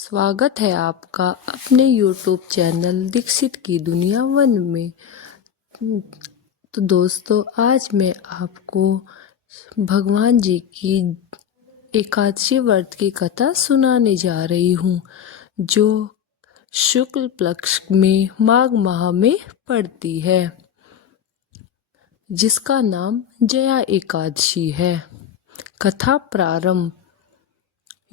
स्वागत है आपका अपने YouTube चैनल दीक्षित की दुनिया वन में। तो दोस्तों, आज मैं आपको भगवान जी की एकादशी व्रत की कथा सुनाने जा रही हूँ, जो शुक्ल पक्ष में माघ माह में पड़ती है, जिसका नाम जया एकादशी है। कथा प्रारंभ।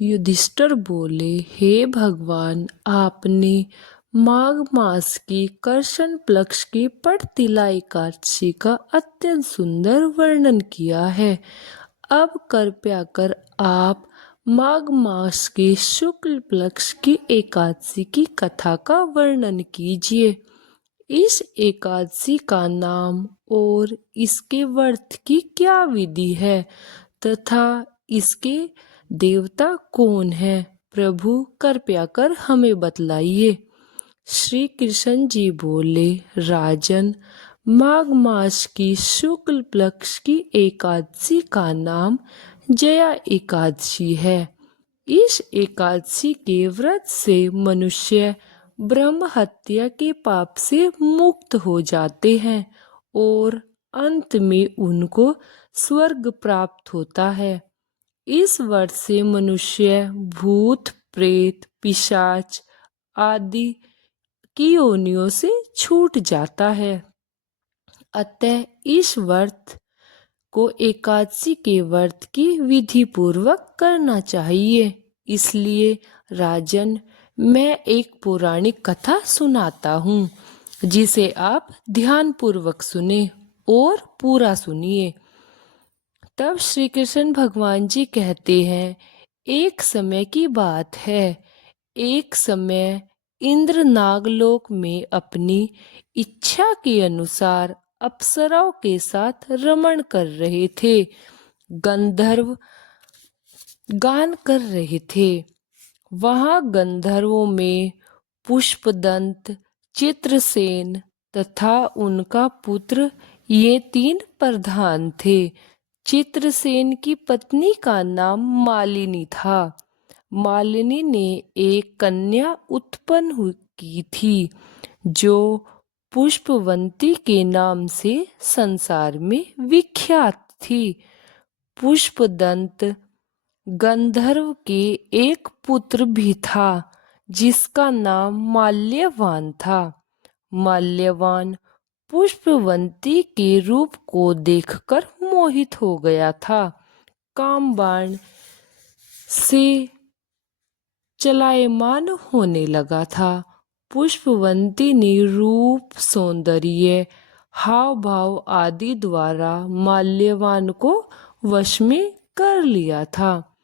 युधिष्ठिर बोले, हे भगवान, आपने माघ मास की कृष्ण पक्ष की पड़तिला एकादशी का अत्यंत सुंदर वर्णन किया है। अब कृपया कर आप माघ मास के शुक्ल पक्ष की एकादशी की कथा का वर्णन कीजिए। इस एकादशी का नाम और इसके व्रत की क्या विधि है तथा इसके देवता कौन है? प्रभु, कृपया कर हमें बतलाइए। श्री कृष्ण जी बोले, राजन, माघ मास की शुक्ल पक्ष की एकादशी का नाम जया एकादशी है। इस एकादशी के व्रत से मनुष्य ब्रह्म हत्या के पाप से मुक्त हो जाते हैं और अंत में उनको स्वर्ग प्राप्त होता है। इस व्रत से मनुष्य भूत, प्रेत, पिशाच आदि की योनियों से छूट जाता है। अतः इस व्रत को एकादशी के व्रत की विधि पूर्वक करना चाहिए। इसलिए राजन, मैं एक पौराणिक कथा सुनाता हूँ, जिसे आप ध्यान पूर्वक सुने और पूरा सुनिए। तब श्री कृष्ण भगवान जी कहते हैं, एक समय की बात है। एक समय इंद्र नागलोक में अपनी इच्छा के अनुसार अप्सराओं के साथ रमण कर रहे थे। गंधर्व गान कर रहे थे। वहां गंधर्वों में पुष्पदंत, चित्रसेन तथा उनका पुत्र, ये तीन प्रधान थे। चित्रसेन की पत्नी का नाम मालिनी था। मालिनी ने एक कन्या उत्पन्न की थी, जो पुष्पवंती के नाम से संसार में विख्यात थी। पुष्पदंत गंधर्व के एक पुत्र भी था, जिसका नाम माल्यवान था। माल्यवान पुष्पवंती के रूप को देखकर मोहित हो गया था। कामबाण से चलायमान होने लगा था। पुष्पवंती ने रूप, सौंदर्य, हाव भाव आदि द्वारा माल्यवान को वश में कर लिया था।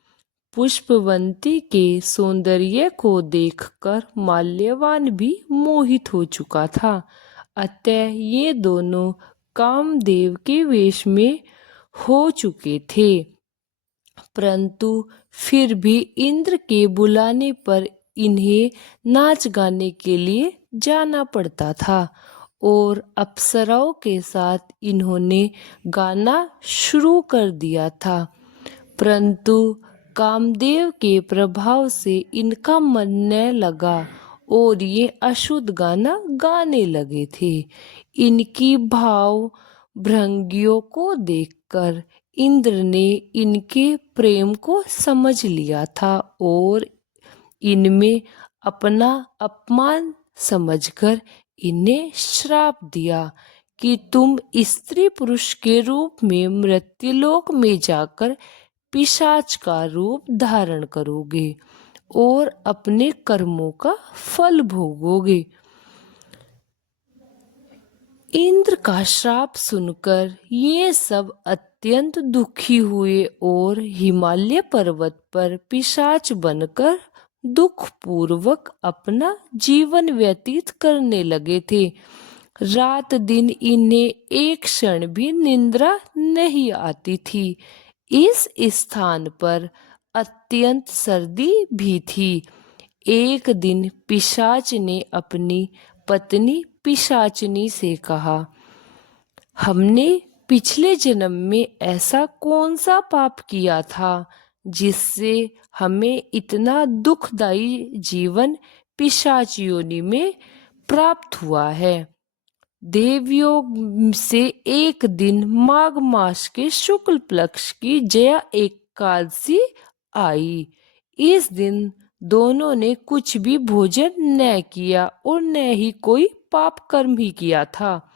पुष्पवंती के सौंदर्य को देखकर माल्यवान भी मोहित हो चुका था। अतः ये दोनों कामदेव के वेश में हो चुके थे। परंतु फिर भी इंद्र के बुलाने पर इन्हें नाच गाने के लिए जाना पड़ता था और अप्सराओं के साथ इन्होंने गाना शुरू कर दिया था। परंतु कामदेव के प्रभाव से इनका मन न लगा और ये अशुद्ध गाना गाने लगे थे। इनकी भाव भृंगियों को देखकर इंद्र ने इनके प्रेम को समझ लिया था और इनमें अपना अपमान समझकर इन्हें श्राप दिया कि तुम स्त्री पुरुष के रूप में मृत्युलोक में जाकर पिशाच का रूप धारण करोगे और अपने कर्मों का फल भोगोगे। इंद्र का श्राप सुनकर ये सब अत्यंत दुखी हुए और हिमालय पर्वत पर पिशाच बनकर दुख पूर्वक अपना जीवन व्यतीत करने लगे थे। रात दिन इन्हें एक क्षण भी निद्रा नहीं आती थी। इस स्थान पर अत्यंत सर्दी भी थी। एक दिन पिशाच ने अपनी पत्नी पिशाचिनी से कहा, हमने पिछले जन्म में ऐसा कौन सा पाप किया था जिससे हमें इतना दुखदायी जीवन पिशाच योनि में प्राप्त हुआ है। देवयोग से एक दिन माघ मास के शुक्ल पक्ष की जया एकादशी आई। इस दिन दोनों ने कुछ भी भोजन न किया और न ही कोई पाप कर्म ही किया था।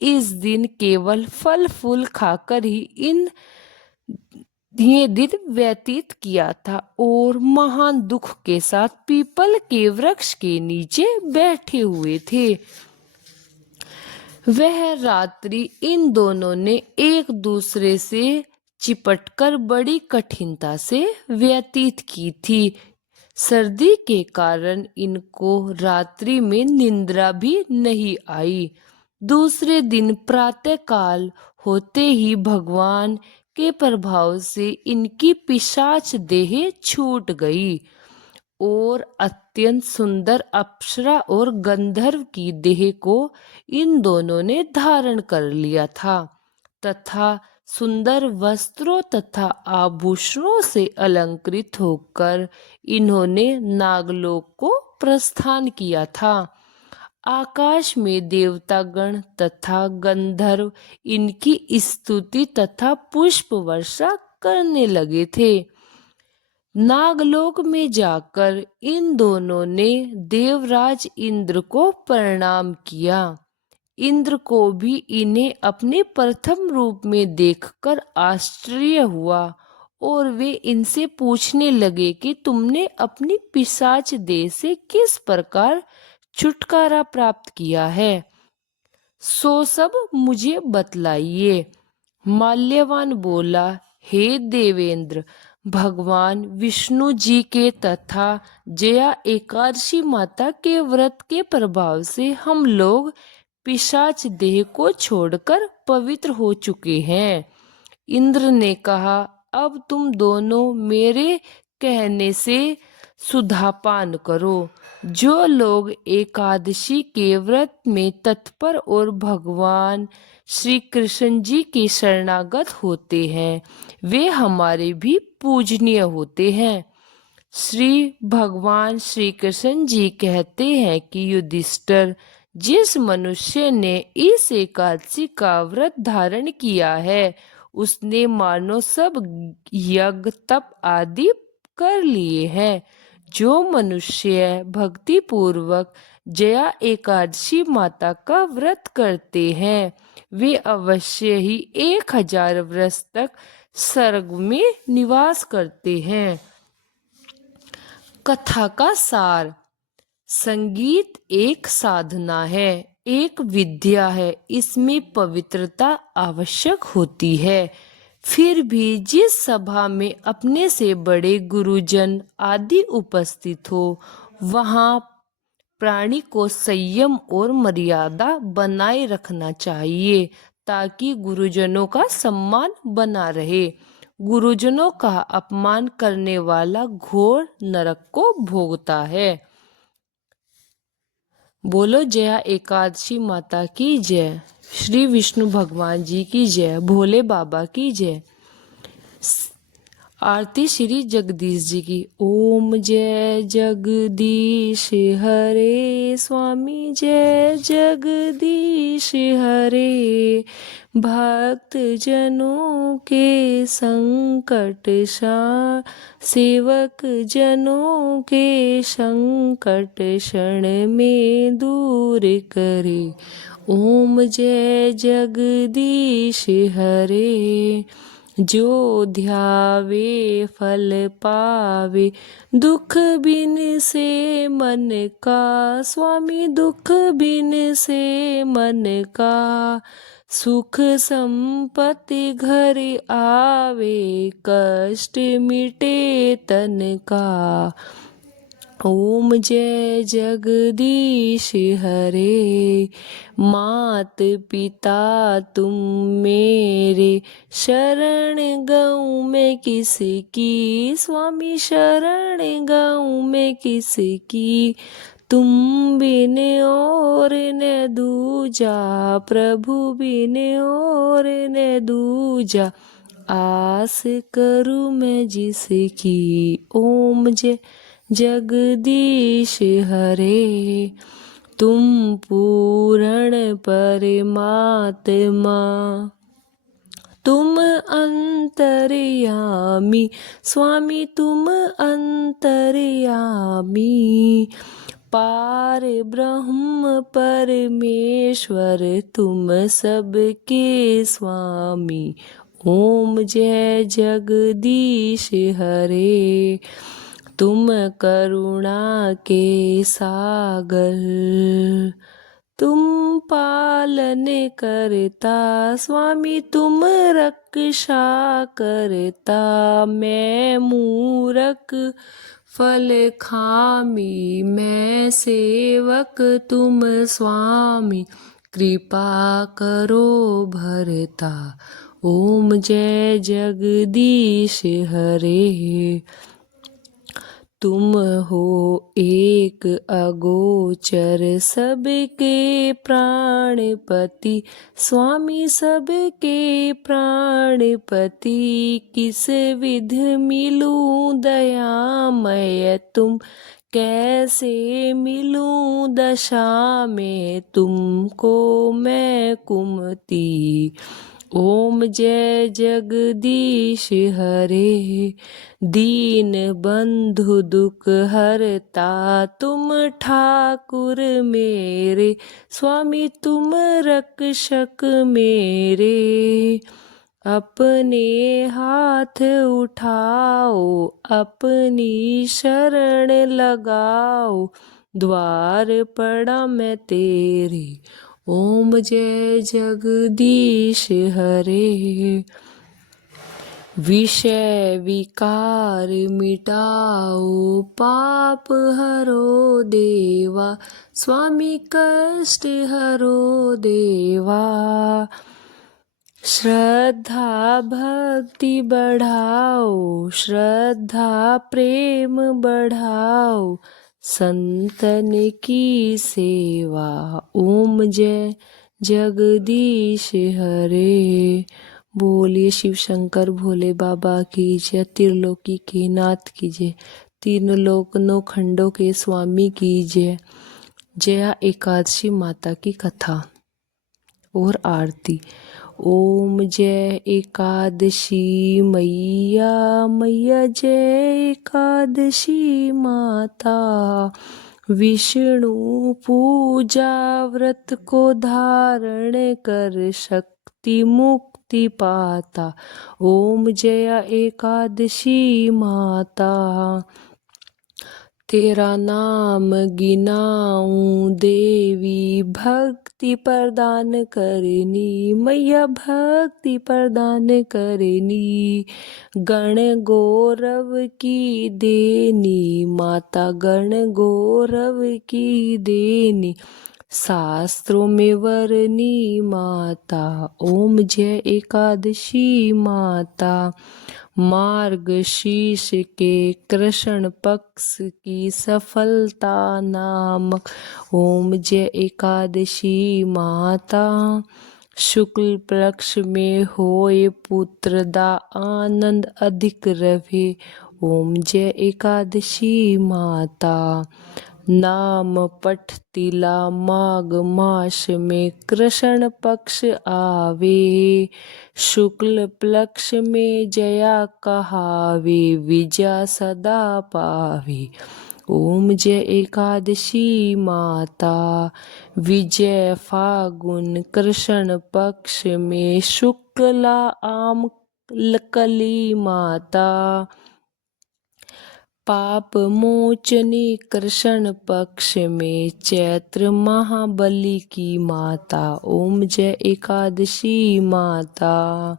इस दिन केवल फल फूल खाकर ही ये दिन व्यतीत किया था और महान दुख के साथ पीपल के वृक्ष के नीचे बैठे हुए थे। वह रात्रि इन दोनों ने एक दूसरे से चिपटकर बड़ी कठिनता से व्यतीत की थी। सर्दी के कारण इनको रात्रि में निद्रा भी नहीं आई। दूसरे दिन प्रातःकाल होते ही भगवान के प्रभाव से इनकी पिशाच देह छूट गई और अत्यंत सुंदर अप्सरा और गंधर्व की देह को इन दोनों ने धारण कर लिया था तथा सुंदर वस्त्रों तथा आभूषणों से अलंकृत होकर इन्होंने नागलोक को प्रस्थान किया था। आकाश में देवतागण तथा गंधर्व इनकी स्तुति तथा पुष्प वर्षा करने लगे थे। नागलोक में जाकर इन दोनों ने देवराज इंद्र को प्रणाम किया। इंद्र को भी इन्हें अपने प्रथम रूप में देखकर आश्चर्य हुआ और वे इनसे पूछने लगे कि तुमने अपनी पिशाच देह से किस प्रकार छुटकारा प्राप्त किया है, सो सब मुझे बतलाइए। माल्यवान बोला, हे देवेंद्र, भगवान विष्णु जी के तथा जया एकादशी माता के व्रत के प्रभाव से हम लोग पिशाच देह को छोड़कर पवित्र हो चुके हैं। इंद्र ने कहा, अब तुम दोनों मेरे कहने से सुधापान करो। जो लोग एकादशी के व्रत में तत्पर और भगवान श्री कृष्ण जी के शरणागत होते हैं वे हमारे भी पूजनीय होते हैं। श्री भगवान श्री कृष्ण जी कहते हैं कि युधिष्ठिर, जिस मनुष्य ने इस एकादशी का व्रत धारण किया है उसने मानो सब यज्ञ तप आदि कर लिए हैं। जो मनुष्य भक्ति पूर्वक जया एकादशी माता का व्रत करते हैं वे अवश्य ही 1000 वर्ष तक स्वर्ग में निवास करते हैं। कथा का सार। संगीत एक साधना है, एक विद्या है। इसमें पवित्रता आवश्यक होती है। फिर भी जिस सभा में अपने से बड़े गुरुजन आदि उपस्थित हो वहाँ प्राणी को संयम और मर्यादा बनाए रखना चाहिए ताकि गुरुजनों का सम्मान बना रहे। गुरुजनों का अपमान करने वाला घोर नरक को भोगता है। बोलो जया एकादशी माता की जय। श्री विष्णु भगवान जी की जय। भोले बाबा की जय। आरती श्री जगदीश जी की। ओम जय जगदीश हरे स्वामी, जय जगदीश हरे। भक्त जनों के संकट सेवक जनों के संकट क्षण में दूर करे। ओम जय जगदीश हरे। जो ध्यावे फल पावे, दुख बिन से मन का स्वामी, दुख बिन से मन का। सुख संपत्ति घर आवे, कष्ट मिटे तन का। ओम जय जगदीश हरे। मात पिता तुम मेरे, शरण गऊँ मैं किसकी स्वामी, शरण गऊँ मैं किसकी। तुम बिन और न दूजा, प्रभु बिन और न दूजा। आस करूँ मैं जिसकी। ओम जय जगदीश हरे। तुम पूर्ण परमात्मा, तुम अंतर्यामी स्वामी, तुम अंतर्यामी। पार ब्रह्म परमेश्वर, तुम सबके स्वामी। ओम जय जगदीश हरे। तुम करुणा के सागर, तुम पालन करता स्वामी, तुम रक्षा करता। मैं मूरख फल खामी, मैं सेवक तुम स्वामी। कृपा करो भरता। ओम जय जगदीश हरे। तुम हो एक अगोचर, सबके प्राणपति स्वामी, सबके प्राणपति। किस विध मिलूं दयामय, तुम कैसे मिलूं दशा में, तुमको मैं कुमति। ओम जय जगदीश हरे। दीन बंधु दुख हरता, तुम ठाकुर मेरे स्वामी, तुम रक्षक मेरे। अपने हाथ उठाओ, अपनी शरण लगाओ, द्वार पड़ा मैं तेरे। ओम जय जगदीश हरे। विषय विकार मिटाओ, पाप हरो देवा स्वामी, कष्ट हरो देवा। श्रद्धा भक्ति बढ़ाओ, श्रद्धा प्रेम बढ़ाओ, संतन की सेवा। ओम जय जगदीश हरे। बोलिए शिव शंकर भोले बाबा की जय। त्रिलोकी के नाथ की जय। तीन लोक नौ खंडों के स्वामी की जय। जया एकादशी माता की कथा और आरती। ओम जय एकादशी मैया, मैया जय एकादशी माता। विष्णु पूजा व्रत को धारण कर, शक्ति मुक्ति पाता। ओम जया एकादशी माता। तेरा नाम गिनाऊं देवी, भक्ति प्रदान करनी मैया, भक्ति प्रदान करनी। गण गौरव की देनी माता, गण गौरव की देनी। शास्त्रों में वरनी माता। ओम जय एकादशी माता। मार्गशीर्ष के कृष्ण पक्ष की सफलता नामक। ओम जय एकादशी माता। शुक्ल पक्ष में होए पुत्र दा, आनंद अधिक रहे। ओम जय एकादशी माता। नाम पठ तिला माघ मास में कृष्ण पक्ष आवे। शुक्ल पक्ष में जया कहावे, विजया सदा पावे। ओम जय एकादशी माता। विजय फागुन कृष्ण पक्ष में, शुक्ला आम कली माता। पाप मोचनी कृष्ण पक्ष में, चैत्र महाबली की माता। ओम जय एकादशी माता।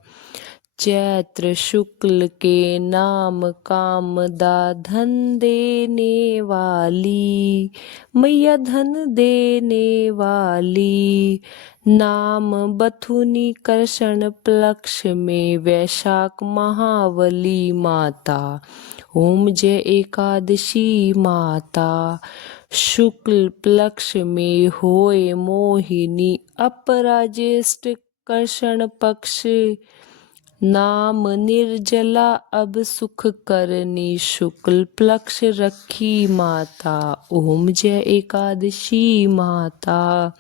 चैत्र शुक्ल के नाम कामदा, धन देने वाली मैया, धन देने वाली। नाम बथुनी कृष्ण पक्ष में, वैशाख महाबली माता। ओम जय एकादशी माता। शुक्ल पक्ष में होए मोहिनी, अपराजेष्ठ कृष्ण पक्ष। नाम निर्जला अब सुख करनी शुक्ल पक्ष रखी माता। ओम जय एकादशी माता।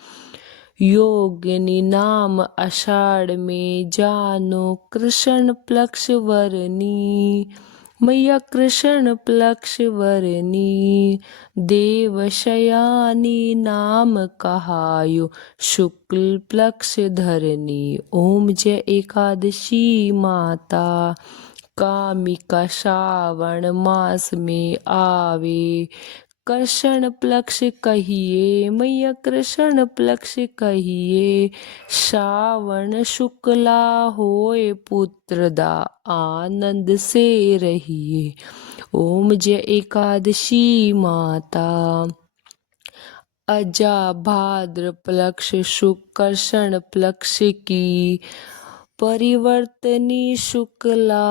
योगिनी नाम आषाढ़ में जानो कृष्ण पक्ष वरनी। मैया कृष्ण पक्ष वरनी। देवशयानी नाम कहायो शुक्ल पक्ष धरनी। ओम जय एकादशी माता। कामिका श्रावण मास में आवे कृष्ण पक्ष कहिए। मैया कृष्ण पक्ष कहिए। श्रावण शुक्ला होए पुत्रदा आनंद से रहिए। ओम जय एकादशी माता। अजा भाद्र पक्ष शुक्ल कृष्ण पक्ष की परिवर्तनी शुक्ला।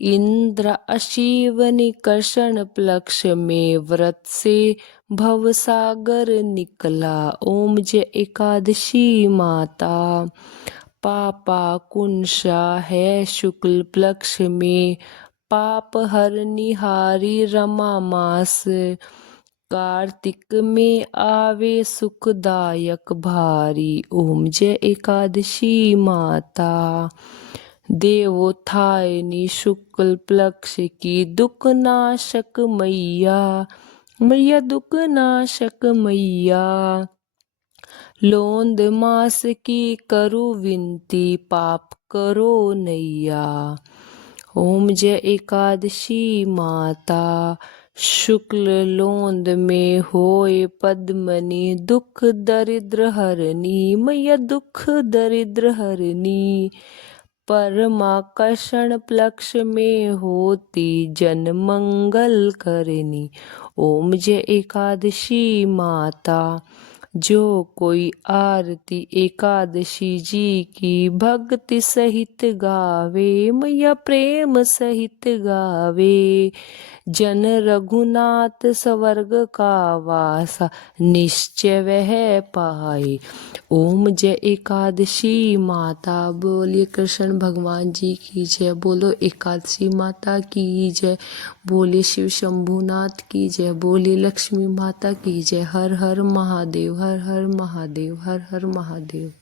इंद्र अशिवनी कृष्ण पक्ष में व्रत से भवसागर निकला। ओम जय एकादशी माता। पापा कुंशा है शुक्ल पक्ष में पाप हरनिहारी रमा मास। कार्तिक में आवे सुखदायक भारी। ओम जय एकादशी माता। देवोत्थायनी शुक्ल पक्ष की दुख नाशक मैया। मैया दुख नाशक मैया। लोंद मास की करो विनती पाप करो नैया। ओम जय एकादशी माता। शुक्ल लोंद में होए पद्मनी दुख दरिद्र हरनी। मैया दुख दरिद्र हरनी। परमा कृष्ण पक्ष में होती जन मंगल करनी। ओम जय एकादशी माता। जो कोई आरती एकादशी जी की भक्ति सहित गावे। मैया प्रेम सहित गावे। जन रघुनाथ स्वर्ग का वासा निश्चय वह पाए। ओम जय एकादशी माता। बोलिए कृष्ण भगवान जी की जय। बोलो एकादशी माता की जय। बोलिए शिव शंभुनाथ की जय। बोलिए लक्ष्मी माता की जय। हर हर महादेव हर हर महादेव हर हर महादेव।